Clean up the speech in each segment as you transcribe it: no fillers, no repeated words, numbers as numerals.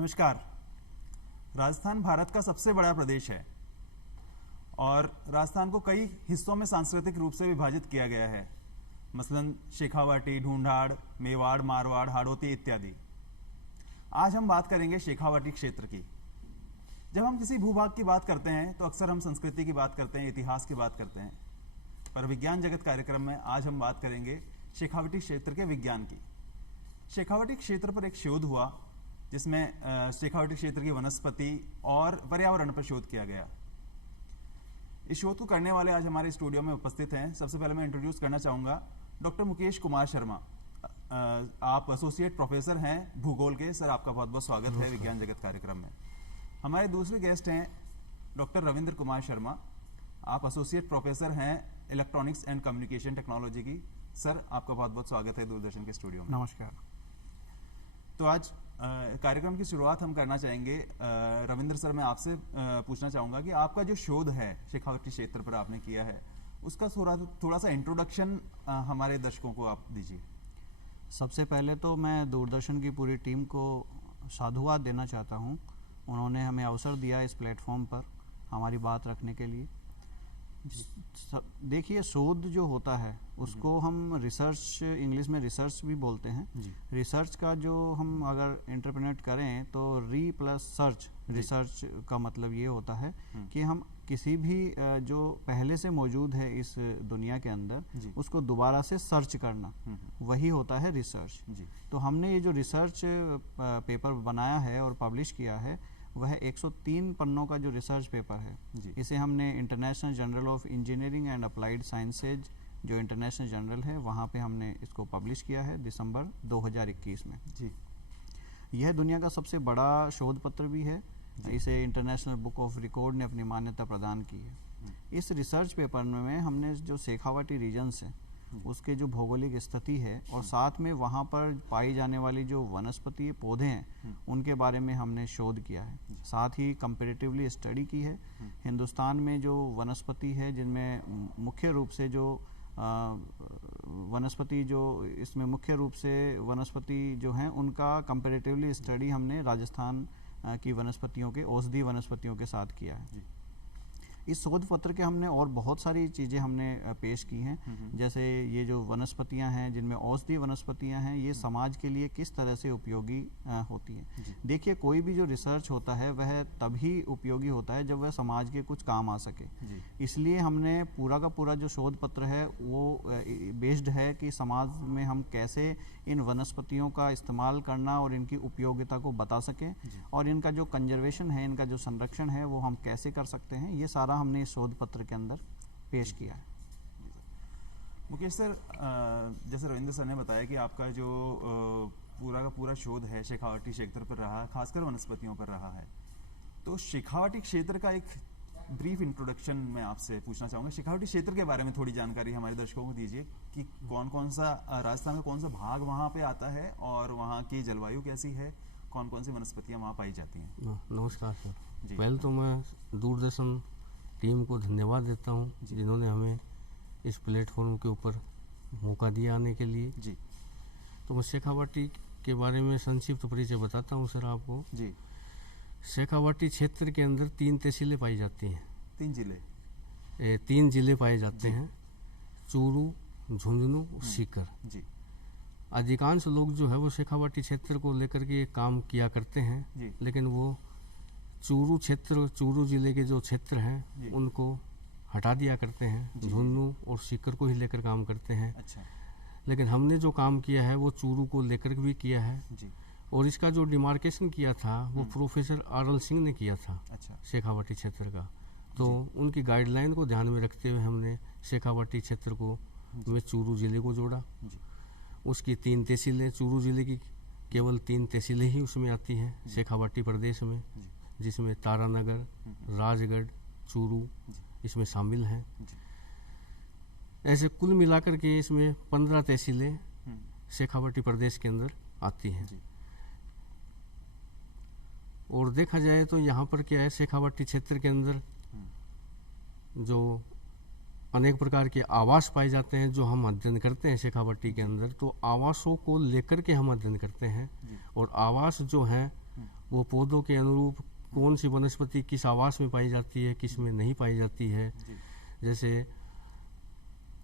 नमस्कार। राजस्थान भारत का सबसे बड़ा प्रदेश है और राजस्थान को कई हिस्सों में सांस्कृतिक रूप से विभाजित किया गया है, मसलन शेखावाटी, ढूंढाड़, मेवाड़, मारवाड़, हाड़ौती इत्यादि। आज हम बात करेंगे शेखावाटी क्षेत्र की। जब हम किसी भूभाग की बात करते हैं तो अक्सर हम संस्कृति की बात करते हैं, इतिहास की बात करते हैं, पर विज्ञान जगत कार्यक्रम में आज हम बात करेंगे शेखावाटी क्षेत्र के विज्ञान की। शेखावाटी क्षेत्र पर एक शोध हुआ जिसमें शेखावाटी क्षेत्र की वनस्पति और पर्यावरण पर शोध किया गया। इस शोध को करने वाले आज हमारे स्टूडियो में उपस्थित हैं। सबसे पहले मैं इंट्रोड्यूस करना चाहूँगा डॉक्टर मुकेश कुमार शर्मा। आप एसोसिएट प्रोफेसर हैं भूगोल के। सर, आपका बहुत बहुत स्वागत है विज्ञान जगत कार्यक्रम में। हमारे दूसरे गेस्ट हैं डॉक्टर रविंद्र कुमार शर्मा। आप एसोसिएट प्रोफेसर हैं इलेक्ट्रॉनिक्स एंड कम्युनिकेशन टेक्नोलॉजी की। सर, आपका बहुत बहुत स्वागत है दूरदर्शन के स्टूडियो में। नमस्कार। तो आज कार्यक्रम की शुरुआत हम करना चाहेंगे। रविंद्र सर, मैं आपसे पूछना चाहूँगा कि आपका जो शोध है शेखावाटी क्षेत्र पर आपने किया है, उसका थोड़ा सा इंट्रोडक्शन हमारे दर्शकों को आप दीजिए। सबसे पहले तो मैं दूरदर्शन की पूरी टीम को साधुवाद देना चाहता हूँ। उन्होंने हमें अवसर दिया इस प्लेटफॉर्म पर हमारी बात रखने के लिए। देखिए, शोध जो होता है उसको हम रिसर्च, इंग्लिश में रिसर्च भी बोलते हैं। रिसर्च का जो हम अगर इंटरप्रेट करें तो री प्लस सर्च, रिसर्च का मतलब ये होता है कि हम किसी भी जो पहले से मौजूद है इस दुनिया के अंदर उसको दोबारा से सर्च करना, वही होता है रिसर्च। तो हमने ये जो रिसर्च पेपर बनाया है और पब्लिश किया है वह 103 पन्नों का जो रिसर्च पेपर है, इसे हमने international journal of engineering and applied sciences, जो इंटरनेशनल जर्नल है, वहाँ पे हमने इसको पब्लिश किया है दिसंबर 2021 में। यह दुनिया का सबसे बड़ा शोध पत्र भी है। इसे इंटरनेशनल बुक ऑफ रिकॉर्ड ने अपनी मान्यता प्रदान की है। इस रिसर्च पेपर में हमने जो शेखावाटी रीजन्स है उसके जो भौगोलिक स्थिति है और साथ में वहाँ पर पाई जाने वाली जो वनस्पति पौधे हैं उनके बारे में हमने शोध किया है। साथ ही कंपैरेटिवली स्टडी की है हिंदुस्तान में जो वनस्पति है, जिनमें मुख्य रूप से जो वनस्पति जो इसमें मुख्य रूप से वनस्पति जो हैं उनका कंपैरेटिवली स्टडी हमने राजस्थान की वनस्पतियों के, औषधि वनस्पतियों के साथ किया है। इस शोध पत्र के हमने और बहुत सारी चीज़ें हमने पेश की हैं, जैसे ये जो वनस्पतियां हैं जिनमें औषधि वनस्पतियां हैं, ये समाज के लिए किस तरह से उपयोगी होती हैं। देखिए, कोई भी जो रिसर्च होता है वह तभी उपयोगी होता है जब वह समाज के कुछ काम आ सके। इसलिए हमने पूरा का पूरा जो शोध पत्र है वो बेस्ड है कि समाज में हम कैसे इन वनस्पतियों का इस्तेमाल करना और इनकी उपयोगिता को बता सकें और इनका जो कंजर्वेशन है, इनका जो संरक्षण है, वो हम कैसे कर सकते हैं। ये सारा हमने इस शोध पत्र के अंदर पेश किया है। मुकेश सर, जैसे रविंद्र सर ने बताया कि आपका जो पूरा का पूरा शोध है शेखावाटी क्षेत्र पर रहा, खासकर वनस्पतियों पर रहा है, तो शेखावाटी क्षेत्र का एक ब्रीफ इंट्रोडक्शन मैं आपसे पूछना चाहूँगा। शेखावाटी क्षेत्र के बारे में थोड़ी जानकारी हमारे दर्शकों को दीजिए कि कौन कौन सा राजस्थान का कौन सा भाग वहाँ पे आता है और वहाँ की जलवायु कैसी है, कौन कौन सी वनस्पतियाँ वहाँ पाई जाती हैं। नमस्कार सर। पहले तो मैं दूरदर्शन टीम को धन्यवाद देता हूँ जिन्होंने हमें इस प्लेटफॉर्म के ऊपर मौका दिया आने के लिए। तो मैं शेखावाटी के बारे में संक्षिप्त परिचय बताता हूँ सर आपको। शेखावाटी क्षेत्र के अंदर 3 तहसीलें पाई जाती हैं। 3 जिले? 3 जिले पाए जाते हैं, चूरू, झुंझुनू और सीकर। अधिकांश लोग जो है वो शेखावाटी क्षेत्र को लेकर के काम किया करते हैं, लेकिन वो चूरू क्षेत्र, चूरू जिले के जो क्षेत्र हैं उनको हटा दिया करते हैं, झुंझुनू और सीकर को ही लेकर काम करते हैं। लेकिन हमने जो काम किया है वो चूरू को लेकर भी किया है और इसका जो डिमार्केशन किया था वो प्रोफेसर आरएल सिंह ने किया था शेखावाटी क्षेत्र का। तो उनकी गाइडलाइन को ध्यान में रखते हुए हमने शेखावाटी क्षेत्र को में चूरू जिले को जोड़ा। उसकी 3 तहसीलें, चूरू जिले की केवल 3 तहसीलें ही उसमें आती हैं शेखावाटी प्रदेश में, जिसमें तारानगर, राजगढ़, चूरू इसमें शामिल हैं। ऐसे कुल मिलाकर के इसमें 15 तहसीलें शेखावाटी प्रदेश के अंदर आती हैं। और देखा जाए तो यहाँ पर क्या है, शेखावाटी क्षेत्र के अंदर जो अनेक प्रकार के आवास पाए जाते हैं जो हम अध्ययन करते हैं शेखावाटी के अंदर, तो आवासों को लेकर के हम अध्ययन करते हैं और आवास जो हैं वो पौधों के अनुरूप कौन सी वनस्पति किस आवास में पाई जाती है, किस में नहीं पाई जाती है। जैसे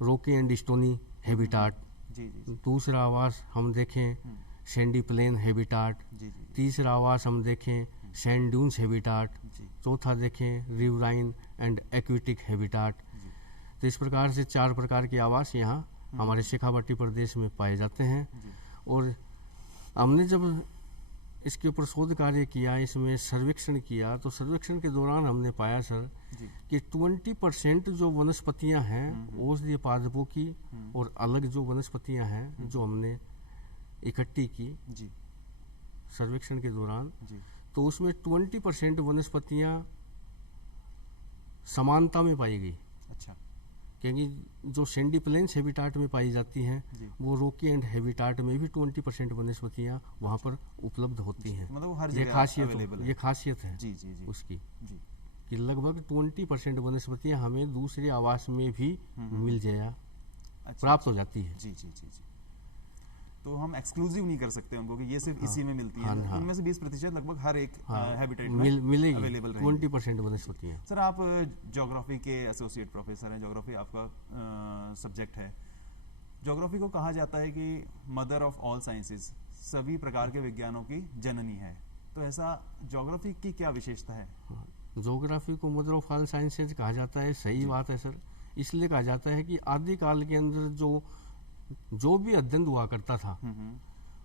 रॉकी एंड स्टोनी हैबिटाट, दूसरा आवास हम देखें सैंडी प्लेन हैबिटाट, तीसरा आवास हम देखें सैंड ड्यून्स हैबिटाट, चौथा देखें रिवराइन एंड एक्विटिक हैबिटाट। तो इस प्रकार से 4 प्रकार के आवास यहाँ हमारे शेखावाटी प्रदेश में पाए जाते हैं। और हमने जब इसके ऊपर शोध कार्य किया, इसमें सर्वेक्षण किया, तो सर्वेक्षण के दौरान हमने पाया सर कि 20% जो वनस्पतियां हैं औषधीय पादपों की और अलग जो वनस्पतियां हैं जो हमने इकट्ठी की सर्वेक्षण के दौरान, तो उसमें 20% वनस्पतियां समानता में पाई गई। अच्छा। क्योंकि जो सैंडी प्लेन्स हैबिटाट में पाई जाती हैं वो रॉकी एंड हैबिटाट में भी 20% वनस्पतियां वहाँ पर उपलब्ध होती हैं। मतलब हर ये जगह ये खासियत है उसकी कि लगभग 20% वनस्पतियां हमें दूसरे आवास में भी मिल जाया प्राप्त हो जाती है। जी जी जी जी। तो हम एक्सक्लूसिव नहीं कर सकते उनको कि ये सिर्फ इसी में मिलती है। उनमें से 20% लगभग हर एक हैबिटेट में मिलेगी, अवेलेबल रहेगी। 20% वनस्पतियां। सर आप ज्योग्राफी के एसोसिएट प्रोफेसर हैं, ज्योग्राफी आपका सब्जेक्ट है। ज्योग्राफी को कहा जाता है कि मदर ऑफ ऑल साइंसेस, सभी प्रकार के विज्ञानों की जननी है। तो ऐसा ज्योग्राफी की क्या विशेषता है? ज्योग्राफी को मदर ऑफ ऑल साइंसेज कहा जाता है, सही बात है सर। इसलिए कहा जाता है कि आदिकाल के अंदर जो भी अध्ययन हुआ करता था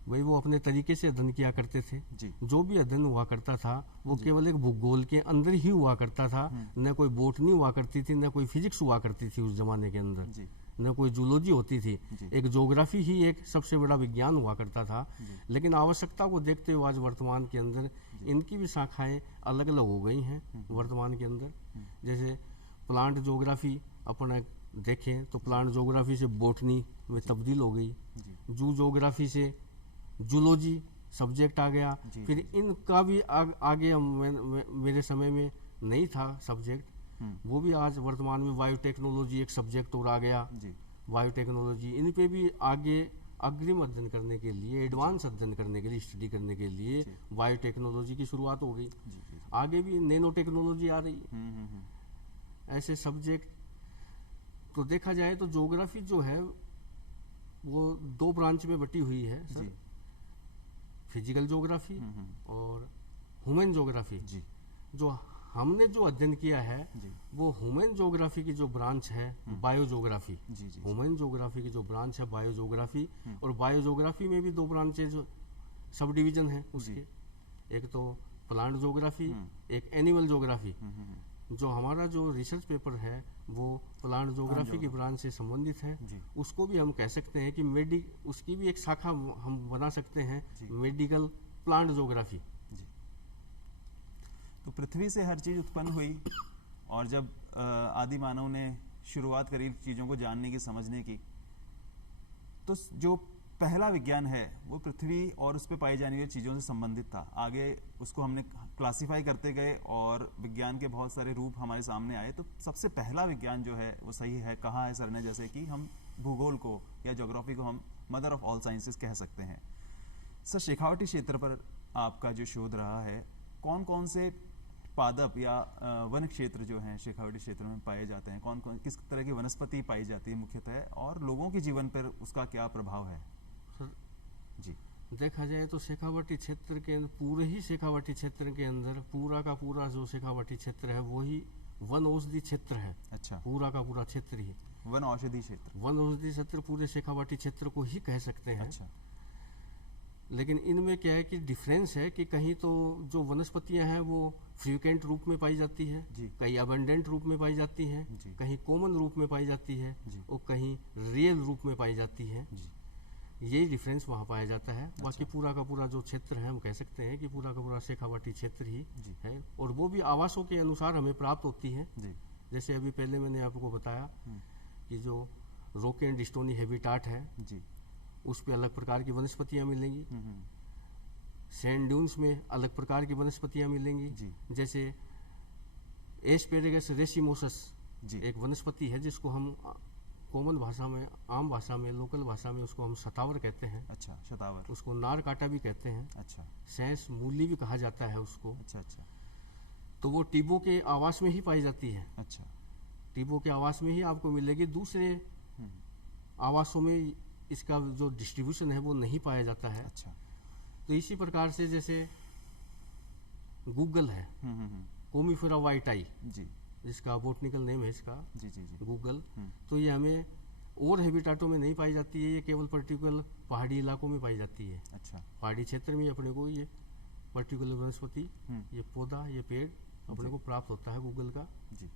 वही वो अपने तरीके से अध्ययन किया करते थे। जो भी अध्ययन हुआ करता था वो केवल एक भूगोल के अंदर ही हुआ करता था। न कोई बोटनी हुआ करती थी, न कोई फिजिक्स हुआ करती थी उस जमाने के अंदर, न कोई जूलॉजी होती थी। एक ज्योग्राफी ही एक सबसे बड़ा विज्ञान हुआ करता था। लेकिन आवश्यकता को देखते हुए आज वर्तमान के अंदर इनकी भी शाखाएं अलग अलग हो गई हैं वर्तमान के अंदर। जैसे प्लांट ज्योग्राफी अपन देखें तो प्लांट ज्योग्राफी से बोटनी में तब्दील हो गई। जू ज्योग्राफी से जूलॉजी सब्जेक्ट आ गया। फिर इनका भी आगे मेरे समय में नहीं था सब्जेक्ट, वो भी आज वर्तमान में बायोटेक्नोलॉजी एक सब्जेक्ट और आ गया। बायोटेक्नोलॉजी, इन पे भी आगे अग्रिम अध्ययन करने के लिए, एडवांस अध्ययन करने के लिए, स्टडी करने के लिए बायोटेक्नोलॉजी की शुरुआत हो गई। आगे भी नैनो टेक्नोलॉजी आ रही है। ऐसे सब्जेक्ट तो देखा जाए तो ज्योग्राफी जो है वो 2 ब्रांच में बटी हुई है सर, फिजिकल ज्योग्राफी और ह्यूमन ज्योग्राफी। जो हमने जो अध्ययन किया है वो ह्यूमन ज्योग्राफी की जो ब्रांच है बायो ज्योग्राफी। ह्यूमन ज्योग्राफी की जो ब्रांच है बायो ज्योग्राफी, और बायो ज्योग्राफी में भी 2 ब्रांचेज सब डिवीजन है उसके। एक तो प्लांट ज्योग्राफी, एक एनिमल ज्योग्राफी। जो हमारा जो रिसर्च पेपर है वो प्लांट ज्योग्राफी की ब्रांच से संबंधित है। उसको भी हम कह सकते हैं कि उसकी भी एक शाखा हम बना सकते हैं, मेडिकल प्लांट ज्योग्राफी। तो पृथ्वी से हर चीज उत्पन्न हुई और जब आदि मानव ने शुरुआत करी चीजों को जानने की, समझने की, तो जो पहला विज्ञान है वो पृथ्वी और उस पर पाई जाने वाली चीज़ों से संबंधित था। आगे उसको हमने क्लासिफाई करते गए और विज्ञान के बहुत सारे रूप हमारे सामने आए। तो सबसे पहला विज्ञान जो है वो सही है कहा है सर ने, जैसे कि हम भूगोल को या ज्योग्राफी को हम मदर ऑफ ऑल साइंसेस कह सकते हैं। सर शेखावाटी क्षेत्र पर आपका जो शोध रहा है, कौन कौन से पादप या वन क्षेत्र जो हैं शेखावाटी क्षेत्र में पाए जाते हैं, कौन कौन किस तरह की वनस्पति पाई जाती है मुख्यतः, और लोगों के जीवन पर उसका क्या प्रभाव है? जी, देखा जाए तो शेखावाटी क्षेत्र के अंदर, पूरे ही शेखावाटी क्षेत्र के अंदर पूरा का पूरा जो शेखावाटी क्षेत्र है वो ही वन औषधि क्षेत्र है। अच्छा, पूरा का पूरा क्षेत्र ही वन औषधि क्षेत्र, वन औषधि क्षेत्र पूरे शेखावाटी क्षेत्र को ही कह सकते हैं। अच्छा। लेकिन इनमें क्या है कि डिफरेंस है कि कहीं तो जो वनस्पतियां हैं वो फ्रीक्वेंट रूप में पाई जाती है, कहीं अबंडेंट रूप में पाई जाती है, कहीं कॉमन रूप में पाई जाती है और कहीं रियल रूप में पाई जाती है। यही डिफरेंस वहाँ पाया जाता है। अच्छा। बाकी पूरा का पूरा जो क्षेत्र है हम कह सकते हैं कि पूरा का पूरा शेखावाटी क्षेत्र ही है, और वो भी आवासों के अनुसार हमें प्राप्त होती है। जैसे अभी पहले मैंने आपको बताया कि जो रॉकी एंड स्टोनी हैबिटाट है उस पे अलग प्रकार की वनस्पतियां मिलेंगी, सैंड ड्यून्स में अलग प्रकार की वनस्पतियां मिलेंगी। जैसे एस्पेरेगस रेसिमोसस एक वनस्पति है जिसको हम कॉमन भाषा में, आम भाषा में, लोकल भाषा में उसको हम शतावर कहते हैं। अच्छा, शतावर। उसको नार काटा भी कहते हैं। अच्छा। सैंस मूली भी कहा जाता है उसको। अच्छा अच्छा। तो वो टिब्बों के आवास में ही पाई जाती है। अच्छा। टिब्बों के आवास में ही आपको मिलेगी, दूसरे आवासों में इसका जो डिस्ट्रीब्यूशन है वो नहीं पाया जाता है। अच्छा। तो इसी प्रकार से जैसे गूगल है, कोमीफेरा वाइटाई जी, जिसका बोटनिकल नेम है इसका, जी जी जी, गूगल। तो ये हमें और हैबिटाटों में नहीं पाई जाती है, ये केवल पर्टिकुलर पहाड़ी इलाकों में पाई जाती है। अच्छा। पहाड़ी क्षेत्र में अपने को ये पर्टिकुलर वनस्पति, ये पौधा, ये पेड़ अपने को प्राप्त होता है गूगल का। जी।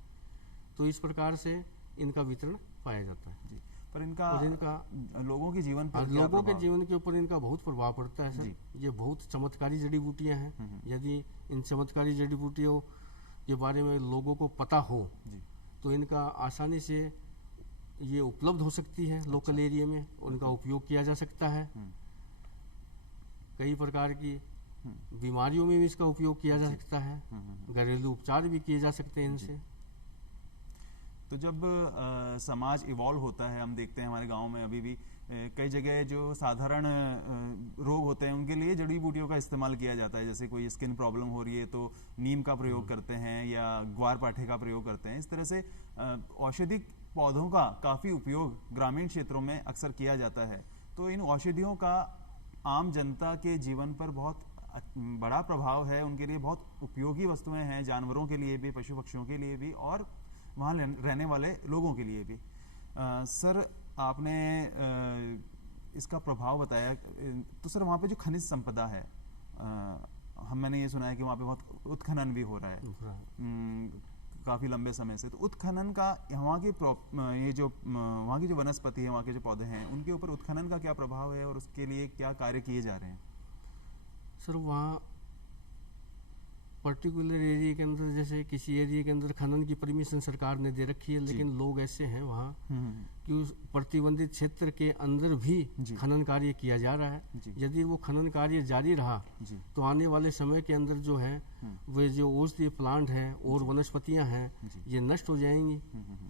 तो इस प्रकार से इनका वितरण पाया जाता है। जी। पर इनका लोगों के जीवन पर लोगों के जीवन के ऊपर इनका बहुत प्रभाव पड़ता है सर। ये बहुत चमत्कारी जड़ी बूटियां हैं। यदि इन चमत्कारी जड़ी बूटियों के बारे में लोगों को पता हो तो इनका आसानी से ये उपलब्ध हो सकती है। लोकल एरिया में उनका उपयोग किया जा सकता है। कई प्रकार की बीमारियों में भी इसका उपयोग किया जा सकता है। घरेलू उपचार भी किए जा सकते हैं इनसे। तो जब समाज इवॉल्व होता है, हम देखते हैं हमारे गांव में अभी भी कई जगह जो साधारण रोग होते हैं उनके लिए जड़ी बूटियों का इस्तेमाल किया जाता है। जैसे कोई स्किन प्रॉब्लम हो रही है तो नीम का प्रयोग करते हैं या ग्वार पाठे का प्रयोग करते हैं। इस तरह से औषधिक पौधों का काफ़ी उपयोग ग्रामीण क्षेत्रों में अक्सर किया जाता है। तो इन औषधियों का आम जनता के जीवन पर बहुत बड़ा प्रभाव है। उनके लिए बहुत उपयोगी वस्तुएं हैं, जानवरों के लिए भी, पशु पक्षियों के लिए भी और वहाँ रहने वाले लोगों के लिए भी। सर, आपने इसका प्रभाव बताया। तो सर, वहाँ पे जो खनिज संपदा है, मैंने ये सुना है कि वहाँ पे बहुत उत्खनन भी हो रहा है काफ़ी लंबे समय से। तो उत्खनन का वहाँ की वहाँ की जो वनस्पति है, वहाँ के जो पौधे हैं, उनके ऊपर उत्खनन का क्या प्रभाव है और उसके लिए क्या कार्य किए जा रहे हैं? सर, वहाँ पर्टिकुलर एरिया के अंदर, जैसे किसी एरिया के अंदर खनन की परमिशन सरकार ने दे रखी है, लेकिन लोग ऐसे हैं वहाँ कि उस प्रतिबंधित क्षेत्र के अंदर भी खनन कार्य किया जा रहा है। यदि वो खनन कार्य जारी रहा तो आने वाले समय के अंदर जो है वे जो औषधीय प्लांट हैं और वनस्पतियाँ हैं ये नष्ट हो जाएंगी,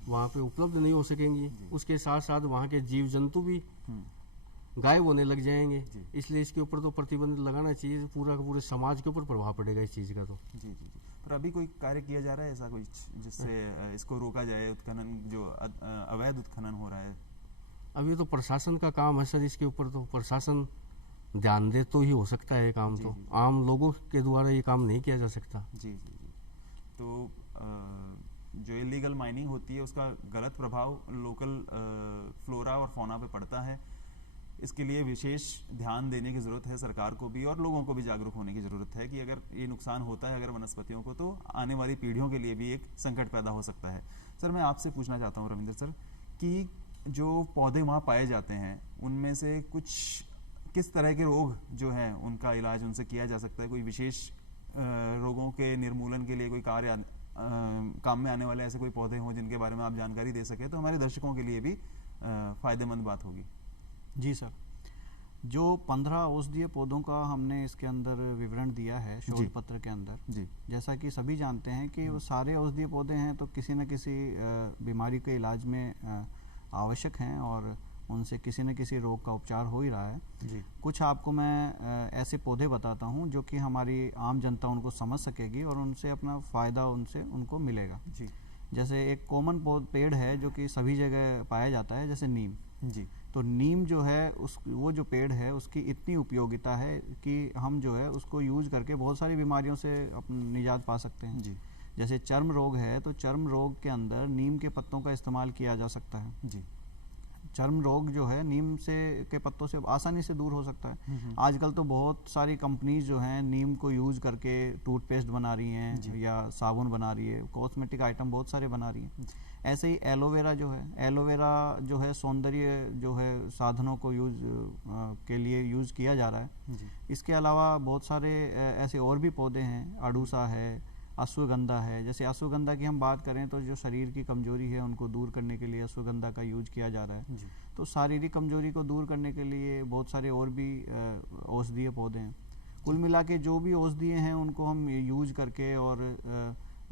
वहाँ पे उपलब्ध नहीं हो सकेंगी। उसके साथ साथ वहाँ के जीव जंतु भी गायब होने लग जाएंगे। इसलिए इसके ऊपर तो प्रतिबंध लगाना चाहिए। पूरा का पूरे समाज के ऊपर प्रभाव पड़ेगा इस चीज़ का। तो जी जी जी। पर अभी कोई कार्य किया जा रहा है ऐसा कोई जिससे इसको रोका जाए, उत्खनन जो अवैध उत्खनन हो रहा है? अभी तो प्रशासन का काम है सर, इसके ऊपर तो प्रशासन ध्यान दे तो ही हो सकता है ये काम। तो आम लोगों के द्वारा ये काम नहीं किया जा सकता। जी जी जी। तो जो इलीगल माइनिंग होती है उसका गलत प्रभाव लोकल फ्लोरा और फौना पे पड़ता है। इसके लिए विशेष ध्यान देने की ज़रूरत है सरकार को भी और लोगों को भी जागरूक होने की ज़रूरत है कि अगर ये नुकसान होता है अगर वनस्पतियों को, तो आने वाली पीढ़ियों के लिए भी एक संकट पैदा हो सकता है। सर, मैं आपसे पूछना चाहता हूँ रविंद्र सर कि जो पौधे वहाँ पाए जाते हैं उनमें से कुछ किस तरह के रोग जो हैं उनका इलाज उनसे किया जा सकता है? कोई विशेष रोगों के निर्मूलन के लिए कोई कार्य काम में आने वाले ऐसे कोई पौधे हों जिनके बारे में आप जानकारी दे सकें तो हमारे दर्शकों के लिए भी फ़ायदेमंद बात होगी। जी सर, जो 15 औषधीय पौधों का हमने इसके अंदर विवरण दिया है शोध पत्र के अंदर, जी, जैसा कि सभी जानते हैं कि वो सारे औषधीय पौधे हैं तो किसी न किसी बीमारी के इलाज में आवश्यक हैं और उनसे किसी न किसी रोग का उपचार हो ही रहा है। जी। कुछ आपको मैं ऐसे पौधे बताता हूँ जो कि हमारी आम जनता उनको समझ सकेगी और उनसे अपना फ़ायदा उनको मिलेगा। जी। जैसे एक कॉमन पेड़ है जो कि सभी जगह पाया जाता है, जैसे नीम। जी। तो नीम जो है वो जो पेड़ है उसकी इतनी उपयोगिता है कि हम जो है उसको यूज करके बहुत सारी बीमारियों से निजात पा सकते हैं। जी। जैसे चर्म रोग है तो चर्म रोग के अंदर नीम के पत्तों का इस्तेमाल किया जा सकता है। जी। चर्म रोग जो है नीम के पत्तों से आसानी से दूर हो सकता है। आजकल तो बहुत सारी कंपनीज जो हैं नीम को यूज करके टूथपेस्ट बना रही हैं या साबुन बना रही है, कॉस्मेटिक आइटम बहुत सारे बना रही हैं। ऐसे ही एलोवेरा जो है सौंदर्य जो है साधनों को के लिए यूज़ किया जा रहा है। इसके अलावा बहुत सारे ऐसे और भी पौधे हैं, अड़ूसा है, अश्वगंधा है। जैसे अश्वगंधा की हम बात करें तो जो शरीर की कमजोरी है उनको दूर करने के लिए अश्वगंधा का यूज किया जा रहा है। तो शारीरिक कमजोरी को दूर करने के लिए बहुत सारे और भी औषधीय पौधे हैं। कुल मिला के जो भी औषधीय हैं उनको हम यूज करके और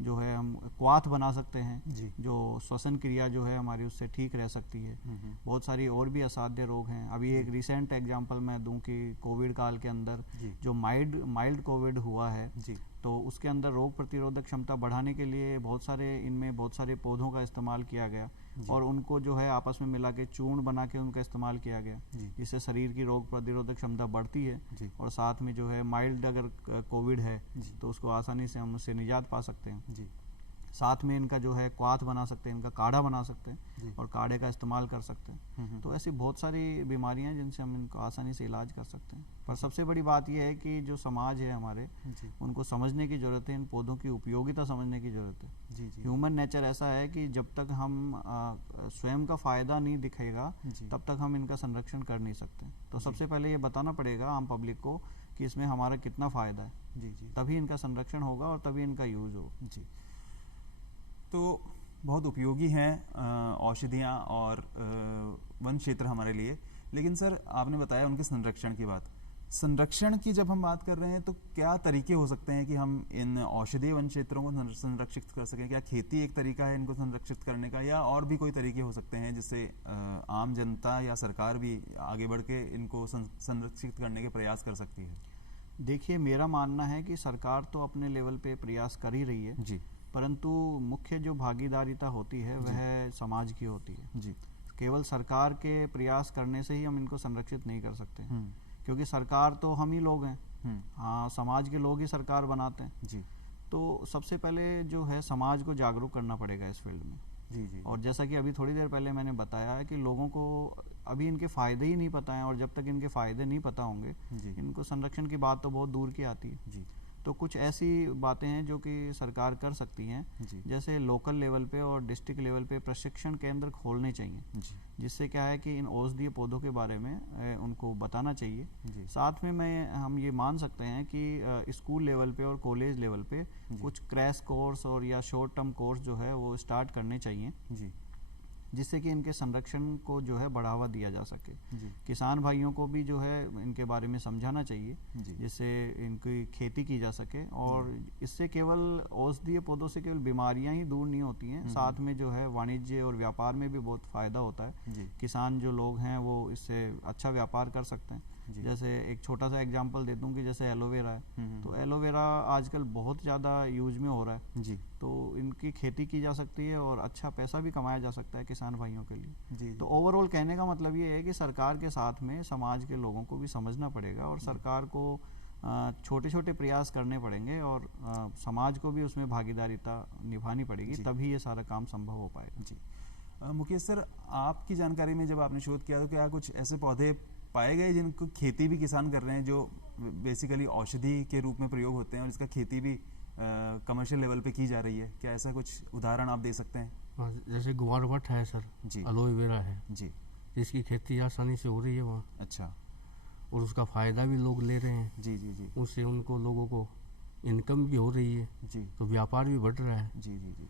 जो है हम क्वाथ बना सकते हैं जी। जो श्वसन क्रिया जो है हमारी उससे ठीक रह सकती है। बहुत सारी और भी असाध्य रोग हैं। अभी एक रिसेंट एग्जांपल मैं दूं कि कोविड काल के अंदर जो माइल्ड कोविड हुआ है जी। तो उसके अंदर रोग प्रतिरोधक क्षमता बढ़ाने के लिए बहुत सारे पौधों का इस्तेमाल किया गया और उनको जो है आपस में मिला के चूर्ण बना के उनका इस्तेमाल किया गया, जिससे शरीर की रोग प्रतिरोधक क्षमता बढ़ती है और साथ में जो है माइल्ड अगर कोविड है तो उसको आसानी से हम उससे निजात पा सकते हैं जी। साथ में इनका जो है क्वाथ बना सकते हैं, इनका काढ़ा बना सकते हैं और काढ़े का इस्तेमाल कर सकते हैं। तो ऐसी बहुत सारी बीमारियां हैं जिनसे हम इनको आसानी से इलाज कर सकते हैं। पर सबसे बड़ी बात यह है कि जो समाज है हमारे, उनको समझने की ज़रूरत है, इन पौधों की उपयोगिता समझने की ज़रूरत है। ह्यूमन नेचर ऐसा है कि जब तक हम स्वयं का फ़ायदा नहीं दिखेगा तब तक हम इनका संरक्षण कर नहीं सकते। तो सबसे पहले ये बताना पड़ेगा आम पब्लिक को कि इसमें हमारा कितना फ़ायदा है, तभी इनका संरक्षण होगा और तभी इनका यूज़ होगा जी। तो बहुत उपयोगी हैं औषधियाँ और वन क्षेत्र हमारे लिए। लेकिन सर आपने बताया उनके संरक्षण की बात। संरक्षण की जब हम बात कर रहे हैं तो क्या तरीके हो सकते हैं कि हम इन औषधीय वन क्षेत्रों को संरक्षित कर सकें? क्या खेती एक तरीका है इनको संरक्षित करने का, या और भी कोई तरीके हो सकते हैं जिससे आम जनता या सरकार भी आगे बढ़ के इनको संरक्षित करने के प्रयास कर सकती है? देखिए, मेरा मानना है कि सरकार तो अपने लेवल पे प्रयास कर ही रही है जी, परंतु मुख्य जो भागीदारिता होती है वह समाज की होती है जी। केवल सरकार के प्रयास करने से ही हम इनको संरक्षित नहीं कर सकते, क्योंकि सरकार तो हम ही लोग हैं। हाँ, समाज के लोग ही सरकार बनाते हैं जी। तो सबसे पहले जो है समाज को जागरूक करना पड़ेगा इस फील्ड में जी। और जैसा कि अभी थोड़ी देर पहले मैंने बताया है कि लोगों को अभी इनके फ़ायदे ही नहीं पता हैं, और जब तक इनके फ़ायदे नहीं पता होंगे इनको संरक्षण की बात तो बहुत दूर की आती है जी। तो कुछ ऐसी बातें हैं जो कि सरकार कर सकती हैं, जैसे लोकल लेवल पे और डिस्ट्रिक्ट लेवल पे प्रशिक्षण केंद्र खोलने चाहिए, जिससे क्या है कि इन औषधीय पौधों के बारे में उनको बताना चाहिए। साथ में हम ये मान सकते हैं कि स्कूल लेवल पे और कॉलेज लेवल पे कुछ क्रैश कोर्स और या शॉर्ट टर्म कोर्स जो है वो स्टार्ट करने चाहिए जी, जिससे कि इनके संरक्षण को जो है बढ़ावा दिया जा सके। किसान भाइयों को भी जो है इनके बारे में समझाना चाहिए, जिससे इनकी खेती की जा सके। और इससे केवल औषधीय पौधों से केवल बीमारियां ही दूर नहीं होती हैं, साथ में जो है वाणिज्य और व्यापार में भी बहुत फ़ायदा होता है। किसान जो लोग हैं वो इससे अच्छा व्यापार कर सकते हैं। जैसे एक छोटा सा एग्जांपल दे दूं कि जैसे एलोवेरा है, तो एलोवेरा आजकल बहुत ज़्यादा यूज में हो रहा है जी, तो इनकी खेती की जा सकती है और अच्छा पैसा भी कमाया जा सकता है किसान भाइयों के लिए जी। तो ओवरऑल कहने का मतलब ये है कि सरकार के साथ में समाज के लोगों को भी समझना पड़ेगा और सरकार को छोटे छोटे प्रयास करने पड़ेंगे और समाज को भी उसमें भागीदारिता निभानी पड़ेगी, तभी ये सारा काम संभव हो पाएगा जी। मुकेश सर, आपकी जानकारी में जब आपने शोध किया तो क्या कुछ ऐसे पौधे पाए गए जिनको खेती भी किसान कर रहे हैं, जो बेसिकली औषधि के रूप में प्रयोग होते हैं और इसका खेती भी कमर्शियल लेवल पे की जा रही है? क्या ऐसा कुछ उदाहरण आप दे सकते हैं? हाँ, जैसे ग्वारवट है सर जी, एलोवेरा है जी, इसकी खेती आसानी से हो रही है वहाँ। अच्छा। और उसका फ़ायदा भी लोग ले रहे हैं जी जी जी, उससे उनको लोगों को इनकम भी हो रही है जी, तो व्यापार भी बढ़ रहा है जी जी जी।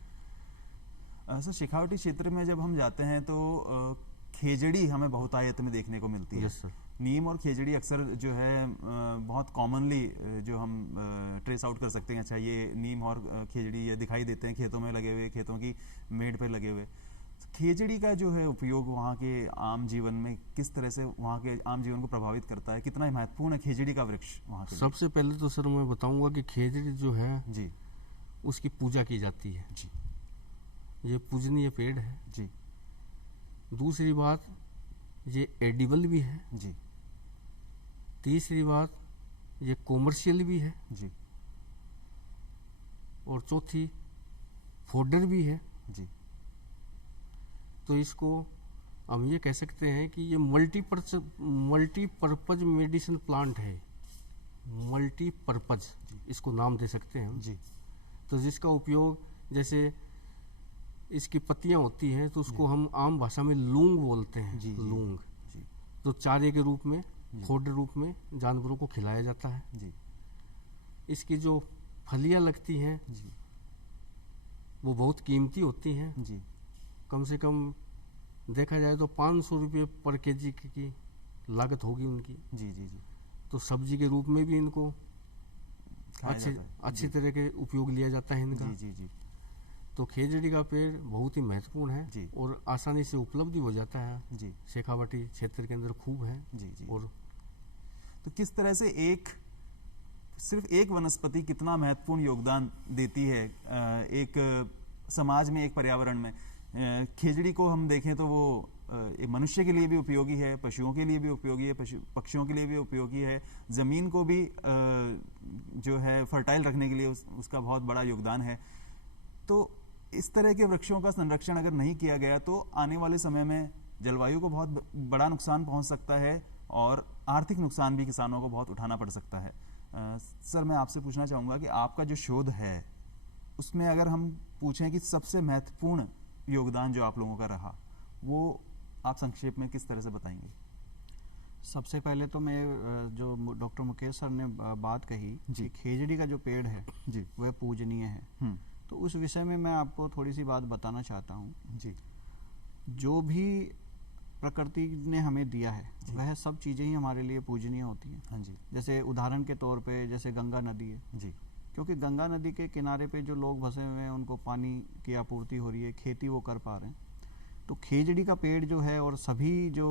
सर, शेखावटी क्षेत्र में जब हम जाते हैं तो खेजड़ी हमें बहुतायत में देखने को मिलती है। सर। नीम और खेजड़ी अक्सर जो है बहुत कॉमनली जो हम ट्रेस आउट कर सकते हैं। अच्छा, ये नीम और खेजड़ी ये दिखाई देते हैं खेतों में लगे हुए, खेतों की मेड़ पे लगे हुए। खेजड़ी का जो है उपयोग वहाँ के आम जीवन में किस तरह से वहाँ के आम जीवन को प्रभावित करता है? कितना महत्वपूर्ण है खेजड़ी का वृक्ष वहाँ के? सबसे पहले तो सर मैं बताऊंगा कि खेजड़ी जो है जी, उसकी पूजा की जाती है जी, ये पूजनीय पेड़ है जी। दूसरी बात, ये एडिबल भी है जी। तीसरी बात, ये कॉमर्शियल भी है जी। और चौथी, फोडर भी है जी। तो इसको हम ये कह सकते हैं कि ये मल्टीपर्पज मेडिसिन प्लांट है, मल्टीपर्पज इसको नाम दे सकते हैं जी। तो जिसका उपयोग, जैसे इसकी पत्तियां होती हैं तो उसको हम आम भाषा में लूंग बोलते हैं जी, लूंग जी। तो चारे के रूप में, फोडर रूप में जानवरों को खिलाया जाता है जी। इसकी जो फलियां लगती हैं जी, वो बहुत कीमती होती हैं जी। कम से कम देखा जाए तो 500 रुपये पर केजी की लागत होगी उनकी जी जी जी। तो सब्जी के रूप में भी इनको अच्छी तरह के उपयोग लिया जाता है इनका। जी जी जी। तो खेजड़ी का पेड़ बहुत ही महत्वपूर्ण है जी। और आसानी से उपलब्ध भी हो जाता है जी, शेखावाटी क्षेत्र के अंदर खूब है जी जी। और तो किस तरह से सिर्फ एक वनस्पति कितना महत्वपूर्ण योगदान देती है एक समाज में, एक पर्यावरण में। खेजड़ी को हम देखें तो वो मनुष्य के लिए भी उपयोगी है, पशुओं के लिए भी उपयोगी है, पक्षियों के लिए भी उपयोगी है, जमीन को भी जो है फर्टाइल रखने के लिए उसका बहुत बड़ा योगदान है। तो इस तरह के वृक्षों का संरक्षण अगर नहीं किया गया तो आने वाले समय में जलवायु को बहुत बड़ा नुकसान पहुंच सकता है और आर्थिक नुकसान भी किसानों को बहुत उठाना पड़ सकता है। सर, मैं आपसे पूछना चाहूँगा कि आपका जो शोध है उसमें अगर हम पूछें कि सबसे महत्वपूर्ण योगदान जो आप लोगों का रहा, वो आप संक्षेप में किस तरह से बताएंगे? सबसे पहले तो मैं जो डॉक्टर मुकेश सर ने बात कही कि खेजड़ी का जो पेड़ है जी वह पूजनीय है, तो उस विषय में मैं आपको थोड़ी सी बात बताना चाहता हूँ जी। जो भी प्रकृति ने हमें दिया है वह सब चीज़ें ही हमारे लिए पूजनीय होती हैं। हाँ जी। जैसे उदाहरण के तौर पे जैसे गंगा नदी है जी, क्योंकि गंगा नदी के किनारे पे जो लोग बसे हुए हैं उनको पानी की आपूर्ति हो रही है, खेती वो कर पा रहे हैं। तो खेजड़ी का पेड़ जो है और सभी जो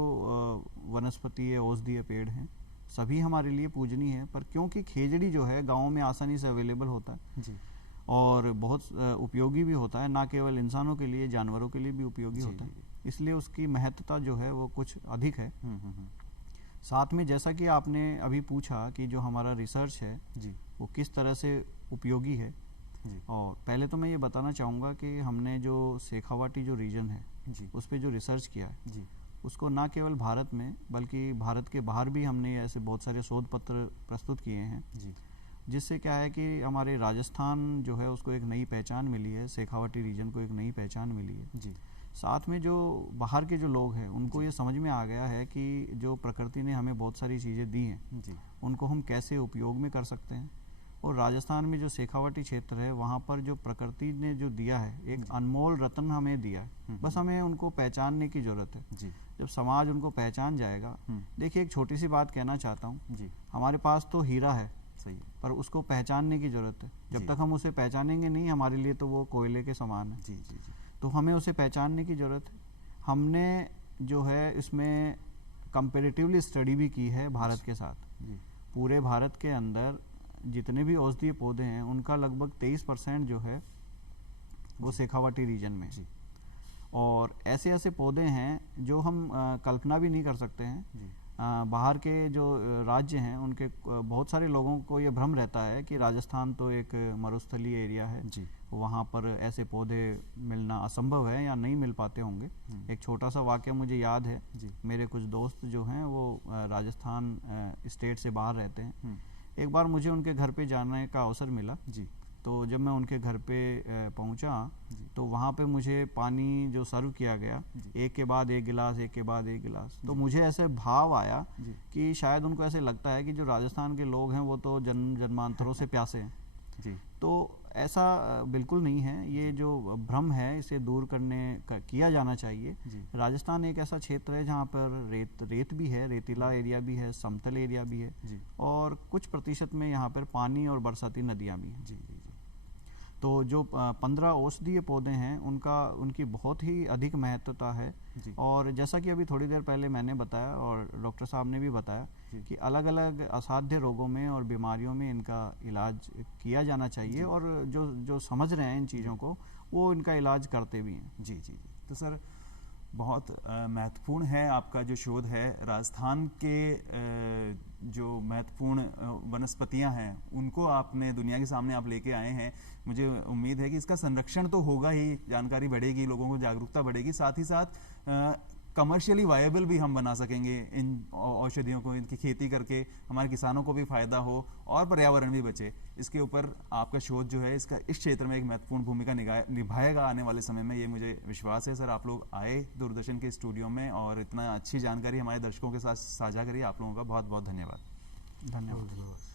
वनस्पति है, औषधीय पेड़ हैं, सभी हमारे लिए पूजनीय है। पर क्योंकि खेजड़ी जो है गाँव में आसानी से अवेलेबल होता है जी, और बहुत उपयोगी भी होता है, ना केवल इंसानों के लिए, जानवरों के लिए भी उपयोगी होता है, इसलिए उसकी महत्ता जो है वो कुछ अधिक है। साथ में जैसा कि आपने अभी पूछा कि जो हमारा रिसर्च है जी वो किस तरह से उपयोगी है जी। और पहले तो मैं ये बताना चाहूँगा कि हमने जो शेखावाटी जो रीजन है जी उस पर जो रिसर्च किया है जी, उसको ना केवल भारत में बल्कि भारत के बाहर भी हमने ऐसे बहुत सारे शोध पत्र प्रस्तुत किए हैं जी, जिससे क्या है कि हमारे राजस्थान जो है उसको एक नई पहचान मिली है, शेखावाटी रीजन को एक नई पहचान मिली है जी। साथ में जो बाहर के जो लोग हैं उनको ये समझ में आ गया है कि जो प्रकृति ने हमें बहुत सारी चीज़ें दी हैं जी, उनको हम कैसे उपयोग में कर सकते हैं। और राजस्थान में जो शेखावाटी क्षेत्र है वहाँ पर जो प्रकृति ने जो दिया है एक अनमोल रत्न हमें दिया है, बस हमें उनको पहचानने की ज़रूरत है जी। जब समाज उनको पहचान जाएगा, देखिए एक छोटी सी बात कहना चाहता हूँ जी, हमारे पास तो हीरा है सही, पर उसको पहचानने की ज़रूरत है। जब तक हम उसे पहचानेंगे नहीं, हमारे लिए तो वो कोयले के समान है जी जी जी। तो हमें उसे पहचानने की ज़रूरत है। हमने जो है इसमें कंपैरेटिवली स्टडी भी की है भारत के साथ जी। पूरे भारत के अंदर जितने भी औषधीय पौधे हैं उनका लगभग 23% जो है वो शेखावाटी रीजन में जी। और ऐसे ऐसे पौधे हैं जो हम कल्पना भी नहीं कर सकते हैं जी। बाहर के जो राज्य हैं उनके बहुत सारे लोगों को ये भ्रम रहता है कि राजस्थान तो एक मरुस्थलीय एरिया है जी, वहाँ पर ऐसे पौधे मिलना असंभव है या नहीं मिल पाते होंगे। एक छोटा सा वाक्य मुझे याद है जी, मेरे कुछ दोस्त जो हैं वो राजस्थान स्टेट से बाहर रहते हैं। एक बार मुझे उनके घर पे जाने का अवसर मिला जी, तो जब मैं उनके घर पे पहुंचा तो वहाँ पे मुझे पानी जो सर्व किया गया, एक के बाद एक गिलास, एक के बाद एक गिलास, तो मुझे ऐसे भाव आया कि शायद उनको ऐसे लगता है कि जो राजस्थान के लोग हैं वो तो जन्मांतरों से प्यासे हैं जी। तो ऐसा बिल्कुल नहीं है, ये जो भ्रम है इसे दूर किया जाना चाहिए। राजस्थान एक ऐसा क्षेत्र है जहाँ पर रेत भी है, रेतीला एरिया भी है, समतल एरिया भी है जी। और कुछ प्रतिशत में यहाँ पर पानी और बरसाती नदियाँ भी हैं जी। तो जो 15 औषधीय पौधे हैं उनकी बहुत ही अधिक महत्वता है। और जैसा कि अभी थोड़ी देर पहले मैंने बताया और डॉक्टर साहब ने भी बताया कि अलग अलग असाध्य रोगों में और बीमारियों में इनका इलाज किया जाना चाहिए, और जो समझ रहे हैं इन चीज़ों को वो इनका इलाज करते भी हैं जी जी। तो सर बहुत महत्वपूर्ण है आपका जो शोध है। राजस्थान के जो महत्वपूर्ण वनस्पतियां हैं उनको आपने दुनिया के सामने आप लेके आए हैं। मुझे उम्मीद है कि इसका संरक्षण तो होगा ही, जानकारी बढ़ेगी, लोगों को जागरूकता बढ़ेगी, साथ ही साथ कमर्शियली वायबल भी हम बना सकेंगे इन औषधियों को, इनकी खेती करके हमारे किसानों को भी फायदा हो और पर्यावरण भी बचे। इसके ऊपर आपका शोध जो है इसका इस क्षेत्र में एक महत्वपूर्ण भूमिका निभाएगा आने वाले समय में, ये मुझे विश्वास है। सर, आप लोग आए दूरदर्शन के स्टूडियो में और इतना अच्छी जानकारी हमारे दर्शकों के साथ साझा करिए, आप लोगों का बहुत बहुत धन्यवाद। धन्यवाद।